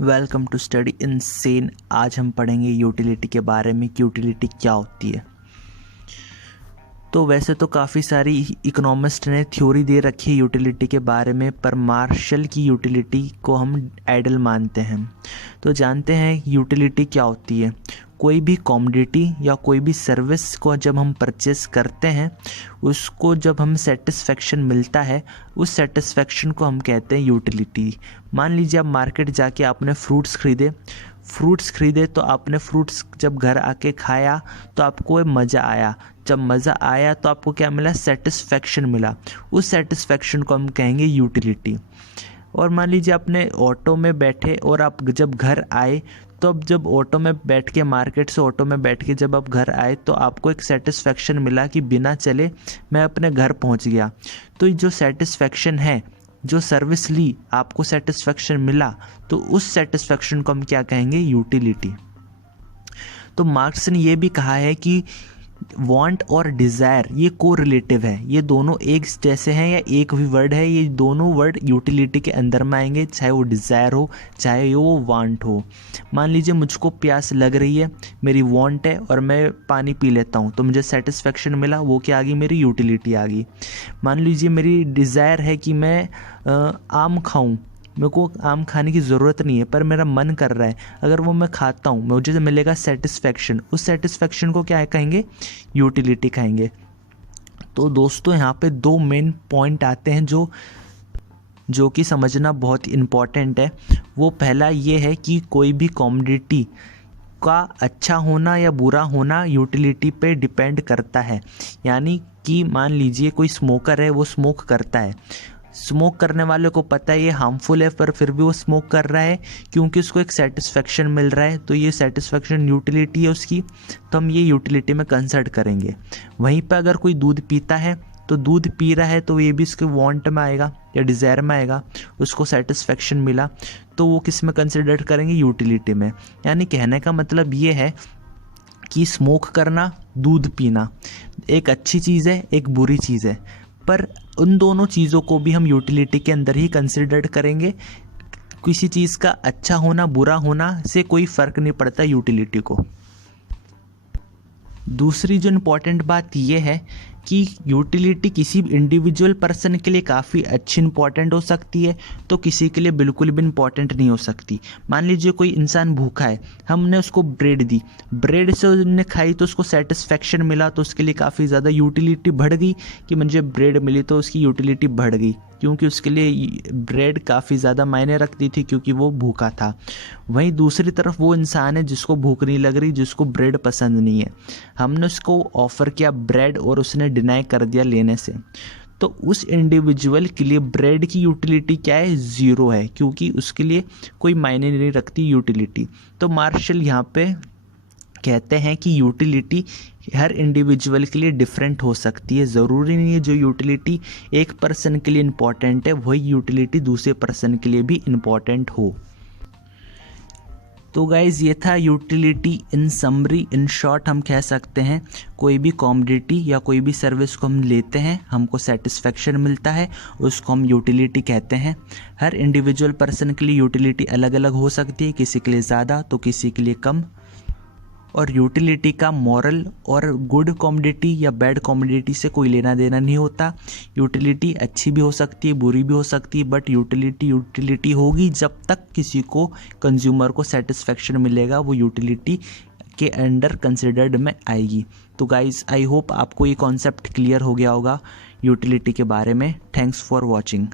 Welcome to study insane. आज हम पढ़ेंगे यूटिलिटी के बारे में कि यूटिलिटी क्या होती है। तो वैसे तो काफ़ी सारी इकोनॉमिस्ट ने थ्योरी दे रखी है यूटिलिटी के बारे में, पर मार्शल की यूटिलिटी को हम आइडल मानते हैं। तो जानते हैं यूटिलिटी क्या होती है। कोई भी कॉमोडिटी या कोई भी सर्विस को जब हम परचेस करते हैं, उसको जब हम सेटिस्फेक्शन मिलता है, उस सेटिस्फेक्शन को हम कहते हैं यूटिलिटी। मान लीजिए आप मार्केट जाके आपने फ्रूट्स खरीदे तो आपने फ्रूट्स जब घर आके खाया तो आपको मज़ा आया। जब मज़ा आया तो आपको क्या मिला? सेटिस्फेक्शन मिला। उस सेटिस्फेक्शन को हम कहेंगे यूटिलिटी। और मान लीजिए आपने ऑटो में बैठे और आप जब घर आए, तो अब जब ऑटो में बैठ के मार्केट से ऑटो में बैठ के जब आप घर आए तो आपको एक सेटिस्फेक्शन मिला कि बिना चले मैं अपने घर पहुंच गया। तो जो सेटिस्फेक्शन है, जो सर्विस ली, आपको सेटिस्फेक्शन मिला, तो उस सेटिस्फेक्शन को हम क्या कहेंगे? यूटिलिटी। तो मार्क्स ने ये भी कहा है कि वांट और डिज़ायर ये कोरिलेटिव है, ये दोनों एक जैसे हैं या एक भी वर्ड है। ये दोनों वर्ड यूटिलिटी के अंदर में आएंगे, चाहे वो डिज़ायर हो चाहे वो वांट हो। मान लीजिए मुझको प्यास लग रही है, मेरी वांट है और मैं पानी पी लेता हूँ तो मुझे सेटिस्फेक्शन मिला, वो क्या आ गई? मेरी यूटिलिटी आ गई। मान लीजिए मेरी डिज़ायर है कि मैं आम खाऊं, मेरे को आम खाने की ज़रूरत नहीं है पर मेरा मन कर रहा है, अगर वो मैं खाता हूँ मुझे मिलेगा सेटिस्फेक्शन। उस सेटिस्फेक्शन को क्या कहेंगे? यूटिलिटी कहेंगे। तो दोस्तों यहाँ पे दो मेन पॉइंट आते हैं जो कि समझना बहुत इम्पॉर्टेंट है। वो पहला ये है कि कोई भी कॉमोडिटी का अच्छा होना या बुरा होना यूटिलिटी पे डिपेंड करता है। यानी कि मान लीजिए कोई स्मोकर है, वो स्मोक करता है, स्मोक करने वाले को पता है ये हार्मफुल है, पर फिर भी वो स्मोक कर रहा है क्योंकि उसको एक सेटिस्फेक्शन मिल रहा है। तो ये सेटिस्फेक्शन यूटिलिटी है उसकी, तो हम ये यूटिलिटी में कंसिडर करेंगे। वहीं पर अगर कोई दूध पीता है तो दूध पी रहा है तो ये भी इसके वांट में आएगा या डिज़ायर में आएगा, उसको सेटिस्फेक्शन मिला, तो वो किस में कंसिडर करेंगे? यूटिलिटी में। यानी कहने का मतलब ये है कि स्मोक करना, दूध पीना एक अच्छी चीज़ है, एक बुरी चीज़ है, पर उन दोनों चीज़ों को भी हम यूटिलिटी के अंदर ही कंसिडर करेंगे। किसी चीज़ का अच्छा होना बुरा होना से कोई फ़र्क नहीं पड़ता यूटिलिटी को। दूसरी जो इम्पॉर्टेंट बात यह है कि यूटिलिटी किसी इंडिविजुअल पर्सन के लिए काफ़ी अच्छी इंपॉर्टेंट हो सकती है, तो किसी के लिए बिल्कुल भी इंपॉर्टेंट नहीं हो सकती। मान लीजिए कोई इंसान भूखा है, हमने उसको ब्रेड दी, ब्रेड से उसने खाई तो उसको सेटिस्फेक्शन मिला, तो उसके लिए काफ़ी ज़्यादा यूटिलिटी बढ़ गई कि मुझे ब्रेड मिली, तो उसकी यूटिलिटी बढ़ गई क्योंकि उसके लिए ब्रेड काफ़ी ज़्यादा मायने रखती थी क्योंकि वो भूखा था। वहीं दूसरी तरफ वो इंसान है जिसको भूख नहीं लग रही, जिसको ब्रेड पसंद नहीं है, हमने उसको ऑफ़र किया ब्रेड और उसने डिनाई कर दिया लेने से, तो उस इंडिविजुअल के लिए ब्रेड की यूटिलिटी क्या है? ज़ीरो है, क्योंकि उसके लिए कोई मायने नहीं रखती यूटिलिटी। तो मार्शल यहाँ पे कहते हैं कि यूटिलिटी हर इंडिविजुअल के लिए डिफरेंट हो सकती है। ज़रूरी नहीं है जो यूटिलिटी एक पर्सन के लिए इम्पॉर्टेंट है वही यूटिलिटी दूसरे पर्सन के लिए भी इम्पॉर्टेंट हो। तो गाइज़ ये था utility in summary. In short हम कह सकते हैं कोई भी कॉमोडिटी या कोई भी सर्विस को हम लेते हैं, हमको सेटिस्फेक्शन मिलता है, उसको हम यूटिलिटी कहते हैं। हर इंडिविजुअल पर्सन के लिए यूटिलिटी अलग अलग हो सकती है, किसी के लिए ज़्यादा तो किसी के लिए कम। और यूटिलिटी का मॉरल और गुड कॉमोडिटी या बैड कॉमोडिटी से कोई लेना देना नहीं होता। यूटिलिटी अच्छी भी हो सकती है, बुरी भी हो सकती है, बट यूटिलिटी होगी जब तक किसी को, कंज्यूमर को सेटिस्फेक्शन मिलेगा, वो यूटिलिटी के अंडर कंसिडर्ड में आएगी। तो गाइज आई होप आपको ये कॉन्सेप्ट क्लियर हो गया होगा यूटिलिटी के बारे में। Thanks for watching.